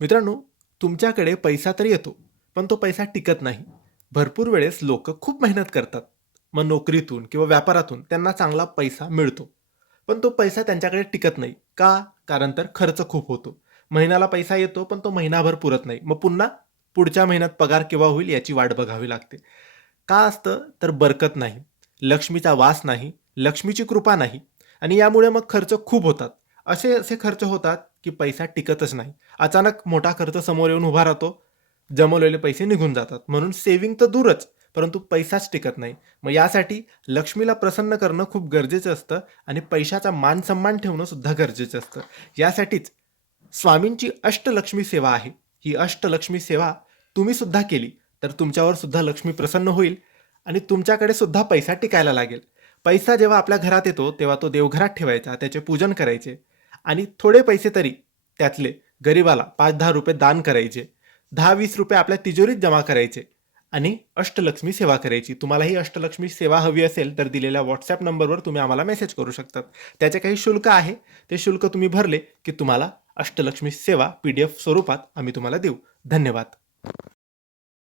मित्रांनो, तुमच्याकडे पैसा तर येतो, पण तो पैसा टिकत नाही. भरपूर वेळेस लोकं खूप मेहनत करतात. मग नोकरीतून किंवा व्यापारातून त्यांना चांगला पैसा मिळतो. पण तो पैसा त्यांच्याकडे टिकत नाही. का? कारण तर खर्च खूप होतो. महिन्याला पैसा येतो, पण तो महिनाभर पुरत नाही. मग पुन्हा पुढच्या महिन्यात पगार केव्हा होईल याची वाट बघावी लागते. का असतं? तर बरकत नाही, लक्ष्मीचा वास नाही, लक्ष्मीची कृपा नाही आणि यामुळे मग खर्च खूप होतात. असे असे खर्च होतात, की पैसा टिकतच नाही. अचानक मोठा खर्च समोर येऊन उभा राहतो. जमवलेले पैसे निघून जातात. म्हणून सेव्हिंग तर दूरच, परंतु पैसाच टिकत नाही. मग यासाठी लक्ष्मीला प्रसन्न करणं खूप गरजेचं असतं आणि पैशाचा मान-सन्मान ठेवणं सुद्धा गरजेचं असतं. यासाठीच स्वामींची अष्टलक्ष्मी सेवा आहे. ही अष्टलक्ष्मी सेवा तुम्ही सुद्धा केली, तर तुमच्यावर सुद्धा लक्ष्मी प्रसन्न होईल आणि तुमच्याकडे सुद्धा पैसा टिकायला लागेल. पैसा जेव्हा आपल्या घरात येतो, तेव्हा तो देवघरात ठेवायचा, त्याचे पूजन करायचे आणि थोडे पैसे तरी त्यातले गरिबाला ₹5-10 दान करायचे. ₹10-20 आपल्या तिजोरीत जमा करायचे आणि अष्टलक्ष्मी सेवा करायची. तुम्हाला ही अष्टलक्ष्मी सेवा हवी असेल, तर दिलेल्या WhatsApp नंबरवर तुम्ही आम्हाला मेसेज करू शकतात. त्याचे काही शुल्क आहे. ते शुल्क तुम्ही भरले, की तुम्हाला अष्टलक्ष्मी सेवा PDF स्वरूपात आम्ही तुम्हाला देऊ. धन्यवाद.